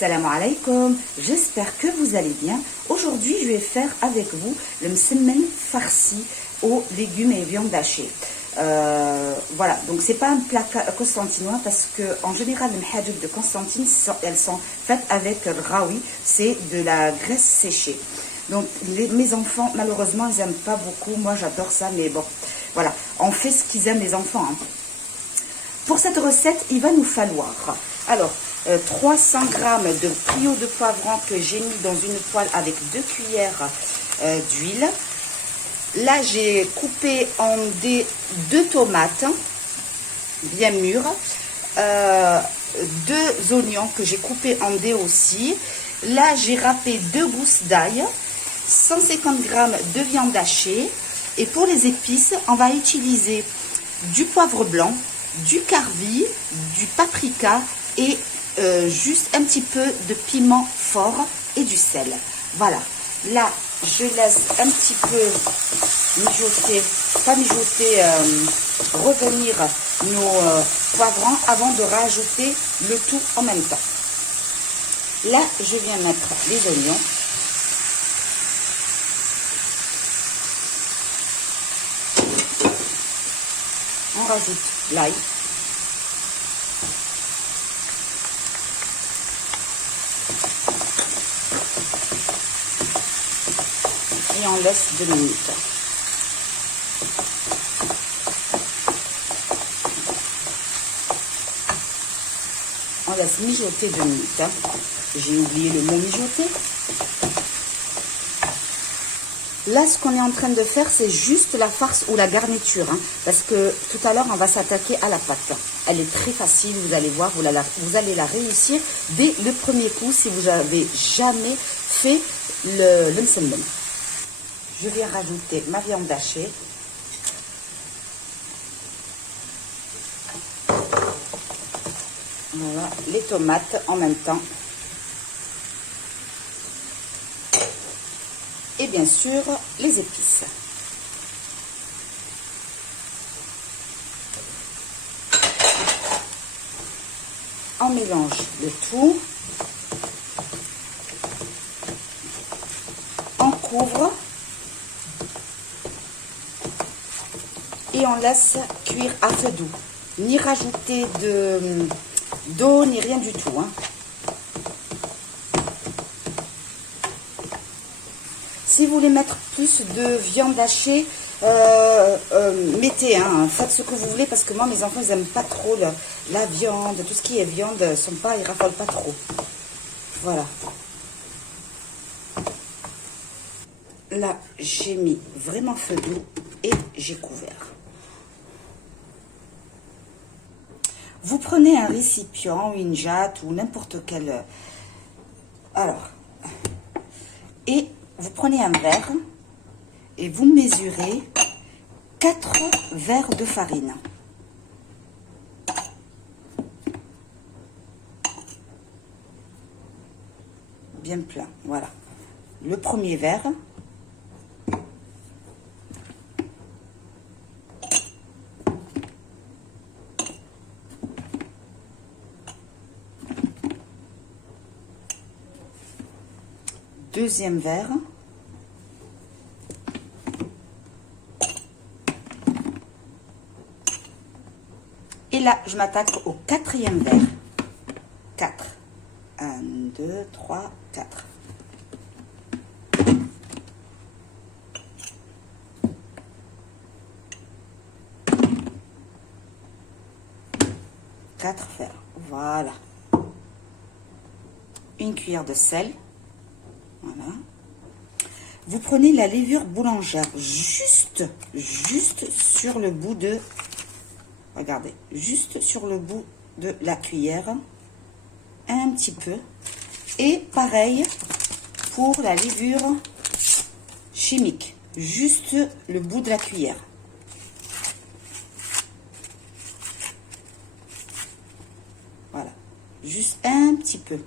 Salam alaikum, j'espère que vous allez bien. Aujourd'hui, je vais faire avec vous le msemen farci aux légumes et viandes hachées. Voilà, donc c'est pas un plat constantinois parce que en général les mhadouk de Constantine, elles sont faites avec le raoui, c'est de la graisse séchée. Donc mes enfants, malheureusement, ils n'aiment pas beaucoup. Moi, j'adore ça, mais bon, voilà, on fait ce qu'ils aiment les enfants, hein. Pour cette recette, il va nous falloir, alors, 300 g de trio de poivrons que j'ai mis dans une poêle avec 2 cuillères d'huile. Là, j'ai coupé en dés 2 tomates bien mûres, 2 oignons que j'ai coupés en dés aussi. Là, j'ai râpé 2 gousses d'ail, 150 g de viande hachée. Et pour les épices, on va utiliser du poivre blanc, du carvi, du paprika et juste un petit peu de piment fort et du sel. Voilà, là je laisse un petit peu mijoter, pas mijoter, revenir nos poivrons avant de rajouter le tout en même temps. Là je viens mettre les oignons. On rajoute l'ail. Et on laisse 2 minutes. On laisse mijoter 2 minutes. J'ai oublié le mot mijoter. Là, ce qu'on est en train de faire, c'est juste la farce ou la garniture, hein, parce que tout à l'heure, on va s'attaquer à la pâte. Elle est très facile, vous allez voir, vous allez la réussir dès le premier coup si vous n'avez jamais fait le msemen. Je viens rajouter ma viande hachée. Voilà, les tomates en même temps. Et bien sûr, les épices. On mélange le tout. On couvre. Et on laisse cuire à feu doux. Ni rajouter d'eau, ni rien du tout, hein. Si vous voulez mettre plus de viande hachée, mettez, hein, faites ce que vous voulez, parce que moi, mes enfants, ils n'aiment pas trop la viande, tout ce qui est viande, ils raffolent pas trop. Voilà. Là, j'ai mis vraiment feu doux et j'ai couvert. Vous prenez un récipient, une jatte ou n'importe quel... Alors, et vous prenez un verre et vous mesurez 4 verres de farine. Bien plein, voilà. Le premier verre. Deuxième verre. Et là, je m'attaque au 4e verre. 4. 1, 2, 3, 4. Quatre verres. Voilà. Une cuillère de sel. Voilà. Vous prenez la levure boulangère juste sur le bout de... Regardez, juste sur le bout de la cuillère. Un petit peu. Et pareil pour la levure chimique. Juste le bout de la cuillère. Voilà. Juste un petit peu.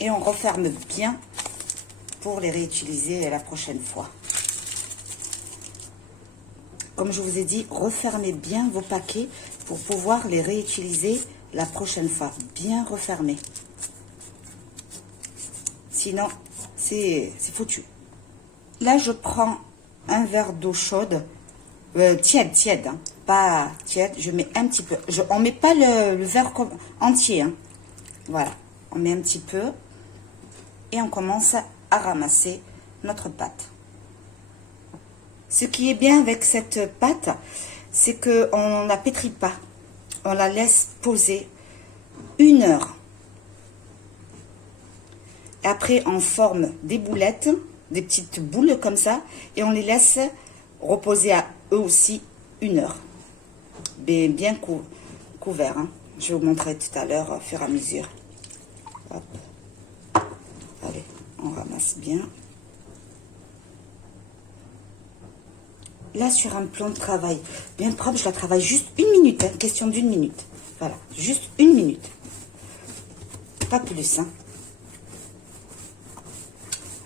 Et on referme bien pour les réutiliser la prochaine fois. Comme je vous ai dit, refermez bien vos paquets pour pouvoir les réutiliser la prochaine fois bien refermer. Sinon, c'est foutu. Là, je prends un verre d'eau chaude, tiède, hein, pas tiède. Je mets un petit peu. On ne met pas le verre entier. Hein. Voilà, on met un petit peu et on commence à ramasser notre pâte. Ce qui est bien avec cette pâte, c'est qu'on ne la pétrit pas. On la laisse poser 1 heure. Et après, on forme des boulettes, des petites boules comme ça, et on les laisse reposer à eux aussi 1 heure. Bien couvert. Hein. Je vais vous montrer tout à l'heure, au fur et à mesure. Hop. Allez, on ramasse bien. Là, sur un plan de travail bien propre, je la travaille juste 1 minute. Hein, question d'1 minute. Voilà, juste 1 minute. Pas plus, hein.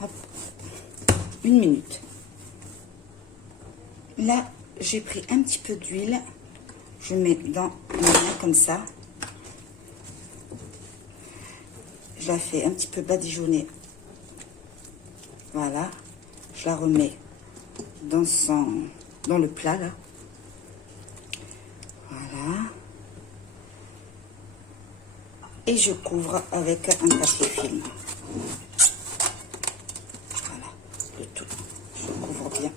Hop. 1 minute. Là, j'ai pris un petit peu d'huile. Je mets dans ma main comme ça. Je la fais un petit peu badigeonner. Voilà. Je la remets dans le plat, là. Voilà. Et je couvre avec un papier film. Voilà, le tout. Je couvre bien.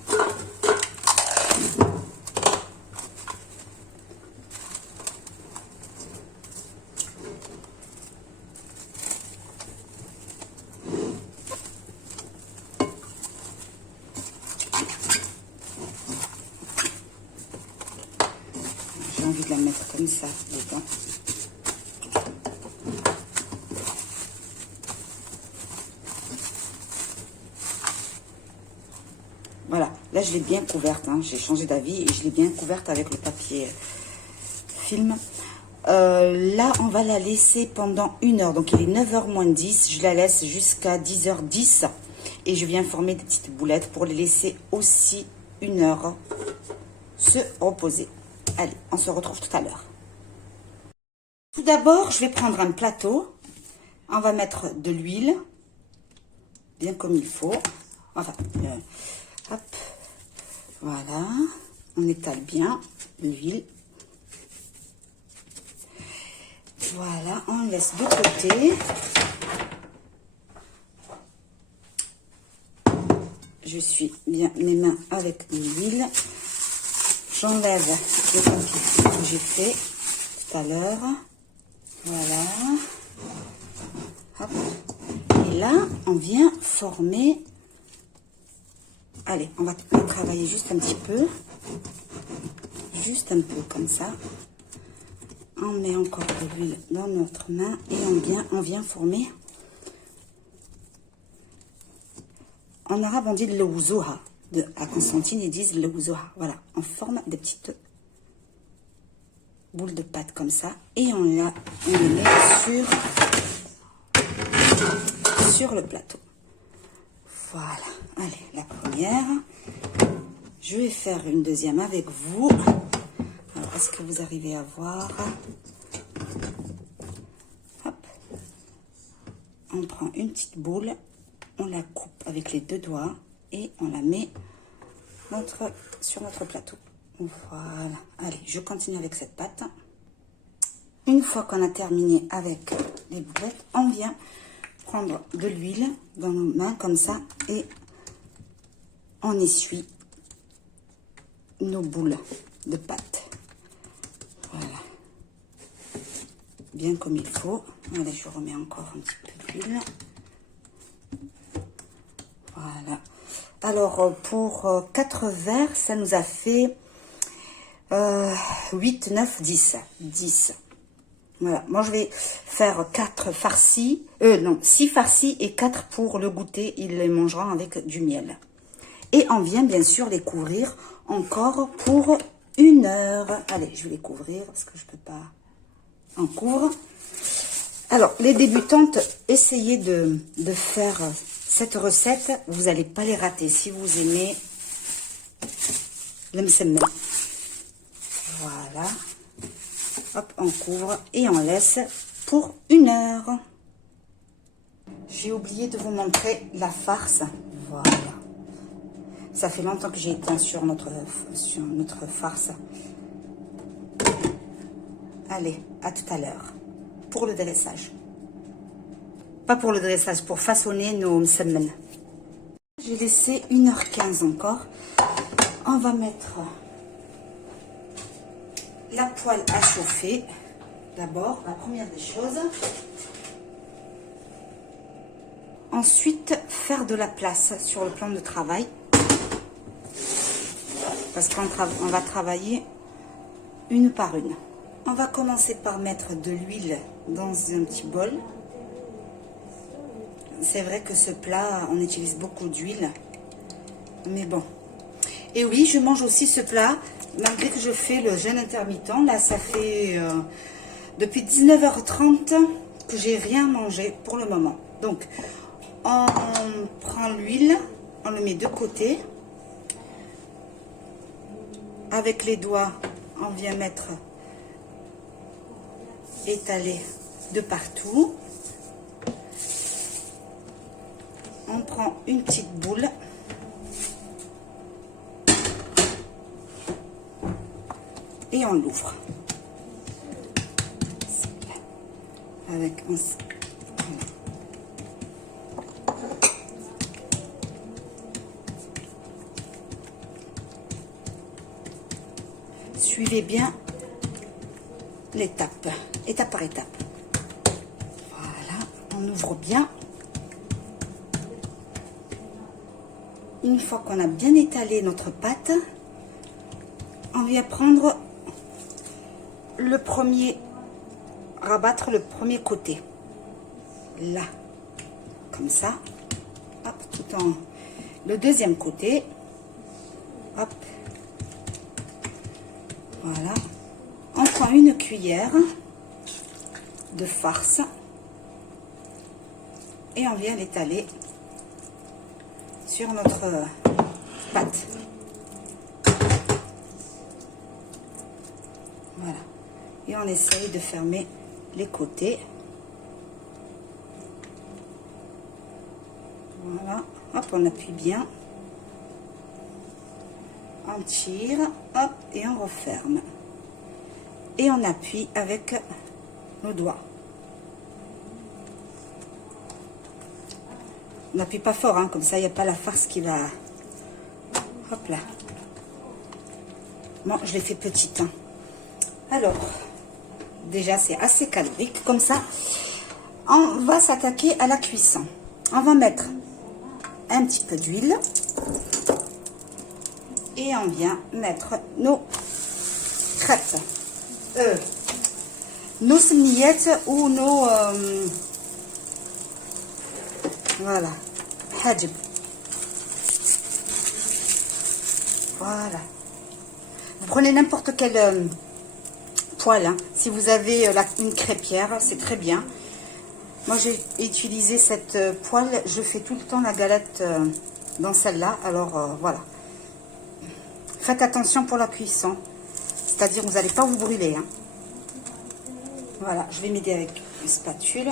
J'ai envie de la mettre comme ça dedans. Voilà, là je l'ai bien couverte, hein. J'ai changé d'avis et je l'ai bien couverte avec le papier film. Là, on va la laisser pendant 1 heure. Donc, il est 9h moins 10. Je la laisse jusqu'à 10h10. Et je viens former des petites boulettes pour les laisser aussi 1 heure se reposer. Allez, on se retrouve tout à l'heure. Tout d'abord, je vais prendre un plateau. On va mettre de l'huile, bien comme il faut. Enfin, hop, voilà. On étale bien l'huile. Voilà, on laisse de côté. Je suis bien mes mains avec de l'huile. J'enlève le papier que j'ai fait tout à l'heure. Voilà. Hop. Et là, on vient former. Allez, on va travailler juste un petit peu. Juste un peu comme ça. On met encore de l'huile dans notre main et on vient former. En arabe, on dit le wuzuha. À Constantine, ils disent le wuzuha. Voilà, on forme des petites boules de pâte comme ça et on les met sur le plateau. Voilà, allez, la première. Je vais faire une deuxième avec vous. Alors, est-ce que vous arrivez à voir? Hop. On prend une petite boule, on la coupe avec les 2 doigts et on la met sur notre plateau. Voilà. Allez, je continue avec cette pâte. Une fois qu'on a terminé avec les boulettes, on vient prendre de l'huile dans nos mains comme ça et on essuie nos boules de pâte. Voilà. Bien comme il faut. Allez, je remets encore un petit peu d'huile. Voilà. Alors, pour 4 verres, ça nous a fait 8, 9, 10. 10. Voilà. Moi, je vais faire 4 farcis. Non, 6 farcis et 4 pour le goûter. Il les mangera avec du miel. Et on vient, bien sûr, les couvrir encore pour 1 heure. Allez, je vais les couvrir parce que je ne peux pas en couvre. Alors, les débutantes, essayez de faire cette recette. Vous n'allez pas les rater si vous aimez le msemmel. Voilà. Hop, on couvre et on laisse pour 1 heure. J'ai oublié de vous montrer la farce. Voilà. Ça fait longtemps que j'ai éteint sur notre farce. Allez, à tout à l'heure. Pour le dressage. Pas pour le dressage, pour façonner nos msemmen. J'ai laissé 1h15 encore. On va mettre la poêle à chauffer. D'abord, la première des choses. Ensuite, faire de la place sur le plan de travail. Parce qu'on va travailler une par une. On va commencer par mettre de l'huile dans un petit bol. C'est vrai que ce plat, on utilise beaucoup d'huile. Mais bon. Et oui, je mange aussi ce plat, malgré que je fais le jeûne intermittent. Là, ça fait depuis 19h30 que j'ai rien mangé pour le moment. Donc, on prend l'huile, on le met de côté. Avec les doigts, on vient mettre, étaler de partout. On prend une petite boule. Et on l'ouvre. Avec un... Voilà. Suivez bien l'étape, étape par étape. Voilà, on ouvre bien. Une fois qu'on a bien étalé notre pâte, on vient prendre le premier, rabattre le premier côté. Là, comme ça. Hop, tout en... Le deuxième côté. Hop. Voilà. On prend une cuillère de farce et on vient l'étaler sur notre pâte. Voilà. Et on essaye de fermer les côtés. Voilà. Hop, on appuie bien. On tire, hop, et on referme. Et on appuie avec nos doigts. On n'appuie pas fort, hein, comme ça il n'y a pas la farce qui va... Hop là. Bon, je l'ai fait petite. Hein. Alors, déjà c'est assez calorique, comme ça. On va s'attaquer à la cuisson. On va mettre un petit peu d'huile. Et on vient mettre nos crêpes. Nos semniettes ou nos... voilà. Hajib. Voilà. Vous prenez n'importe quelle poêle. Hein. Si vous avez une crêpière, c'est très bien. Moi, j'ai utilisé cette poêle. Je fais tout le temps la galette dans celle-là. Alors, voilà. Faites attention pour la cuisson. C'est-à-dire, vous n'allez pas vous brûler. Hein. Voilà, je vais m'aider avec une spatule.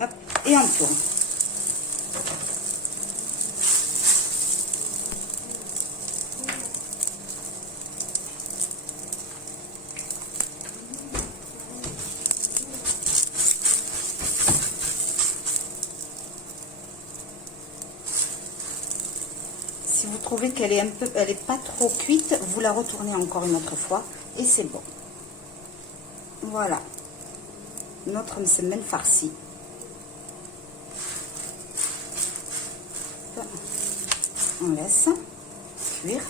Hop, et on tourne. Si vous trouvez qu'elle est elle est pas trop cuite, vous la retournez encore une autre fois et c'est bon. Voilà, notre msemen farci. On laisse cuire.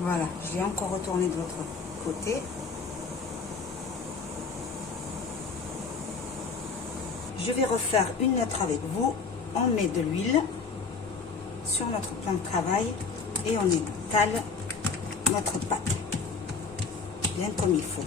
Voilà, je l'ai encore retourné de l'autre côté. Je vais refaire une autre avec vous. On met de l'huile sur notre plan de travail et on étale notre pâte bien comme il faut.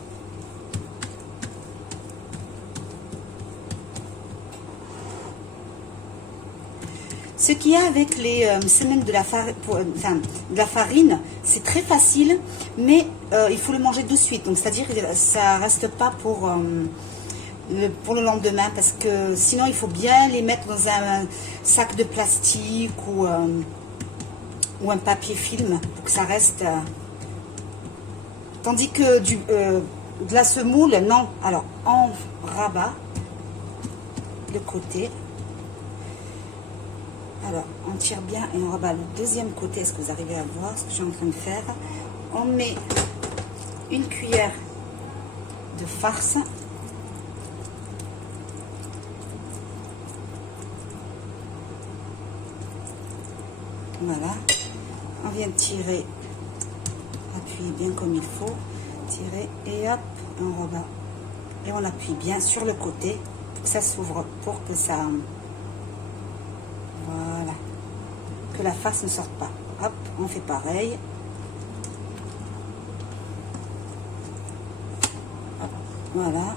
Ce qu'il y a avec les semaines de la farine, c'est très facile, mais il faut le manger de suite. Donc, c'est-à-dire que ça reste pas pour le lendemain, parce que sinon, il faut bien les mettre dans un sac de plastique ou un papier film pour que ça reste. Tandis que de la semoule, non. Alors, on rabat le côté. Alors, on tire bien et on rabat le deuxième côté. Est-ce que vous arrivez à voir ce que je suis en train de faire? On met une cuillère de farce. Voilà. On vient tirer, appuyer bien comme il faut. Tirer et hop, on rebat. Et on appuie bien sur le côté pour que ça s'ouvre, pour que ça... Voilà. Que la farce ne sorte pas. Hop, on fait pareil. Hop, voilà.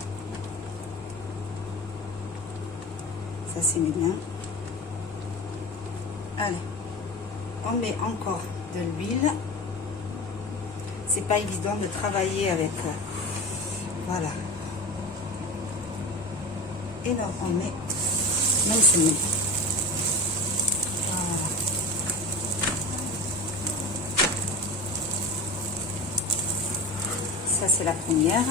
Ça c'est bien. Allez. On met encore de l'huile. C'est pas évident de travailler avec... voilà. Et là, on met même semoule. Voilà. Ça, c'est la première.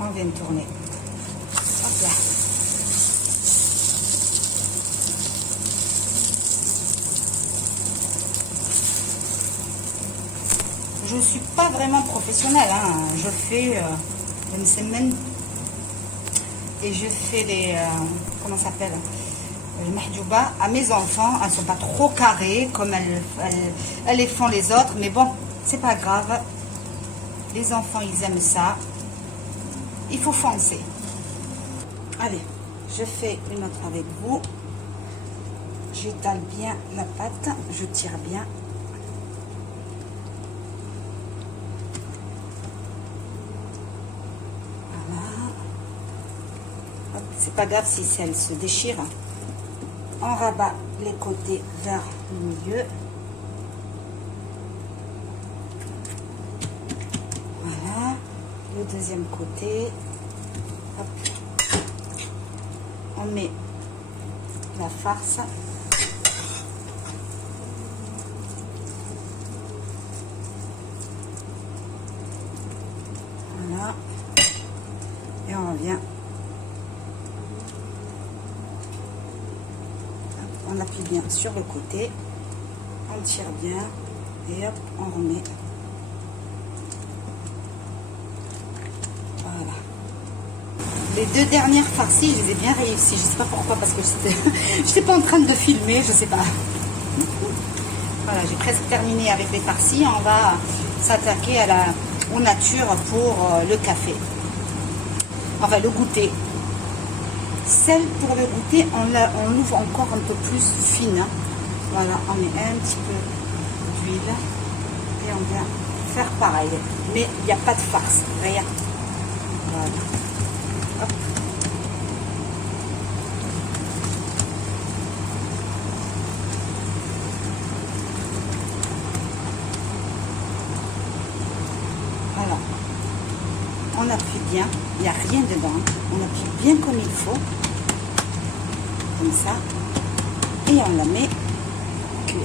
On vient de tourner. Hop là. Je ne suis pas vraiment professionnelle, hein. Je fais une semaine et je fais les comment ça s'appelle, le mahjouba à mes enfants. Elles ne sont pas trop carrées comme elles les font les autres, mais bon, c'est pas grave. Les enfants, ils aiment ça. Il faut foncer. Allez, je fais une autre avec vous. J'étale bien la pâte, je tire bien. Voilà. C'est pas grave si elle se déchire. On rabat les côtés vers le milieu. Voilà. Le deuxième côté. Hop. On met la farce. Voilà. Et on revient. Hop, on appuie bien sur le côté. On tire bien. Et hop, on remet. Voilà. Les deux dernières farcies, je les ai bien réussies. Je ne sais pas pourquoi, parce que je n'étais pas en train de filmer, je ne sais pas. Voilà, j'ai presque terminé avec les farcies. On va s'attaquer aux natures pour le café. Enfin, le goûter. Celle pour le goûter, on l'ouvre encore un peu plus fine. Voilà, on met un petit peu d'huile et on vient faire pareil. Mais il n'y a pas de farce. Regarde. Voilà. Hop. Voilà. On appuie bien, il n'y a rien dedans. On appuie bien comme il faut. Comme ça. Et on la met cuire.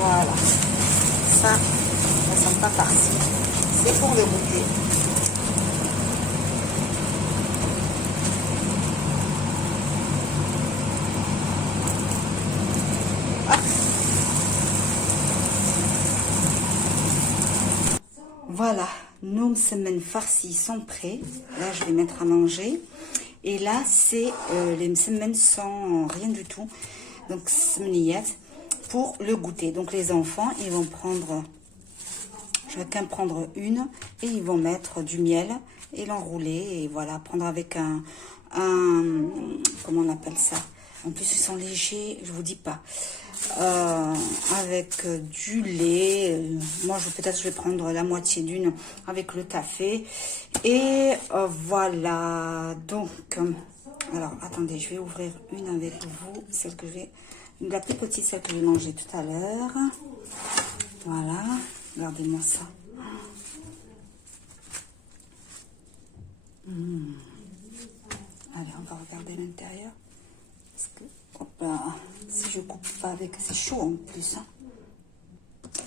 Voilà. Ça ne sent pas farci. C'est pour le goûter. Voilà, nos msemen farcis sont prêts. Là, je vais mettre à manger. Et là, c'est les msemen sans rien du tout. Donc, smniyat pour le goûter. Donc, les enfants, ils vont prendre, chacun prendre une et ils vont mettre du miel et l'enrouler. Et voilà, prendre avec un... Comment on appelle ça? En plus, ils sont légers, je vous dis pas. Avec du lait. Moi, peut-être je vais prendre la moitié d'une avec le café. Et voilà. Donc, alors, attendez, je vais ouvrir une avec vous. Celle que j'ai... La plus petite, celle que j'ai mangée tout à l'heure. Voilà. Regardez-moi ça. Allez, on va regarder l'intérieur. Parce que, hop là, si je coupe pas avec... C'est chaud en plus. Hein.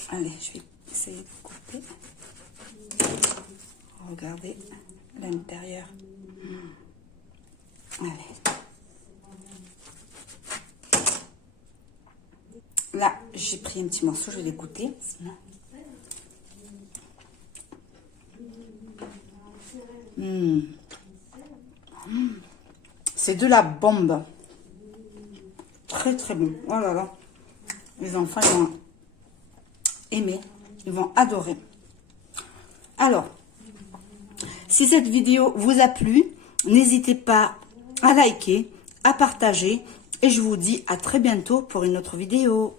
Allez, je vais essayer de couper. Regardez l'intérieur. Allez. Là, j'ai pris un petit morceau, je vais l'écouter. C'est de la bombe. Très très bon. Oh là là. Les enfants ils vont aimer. Ils vont adorer. Alors, si cette vidéo vous a plu, n'hésitez pas à liker, à partager. Et je vous dis à très bientôt pour une autre vidéo.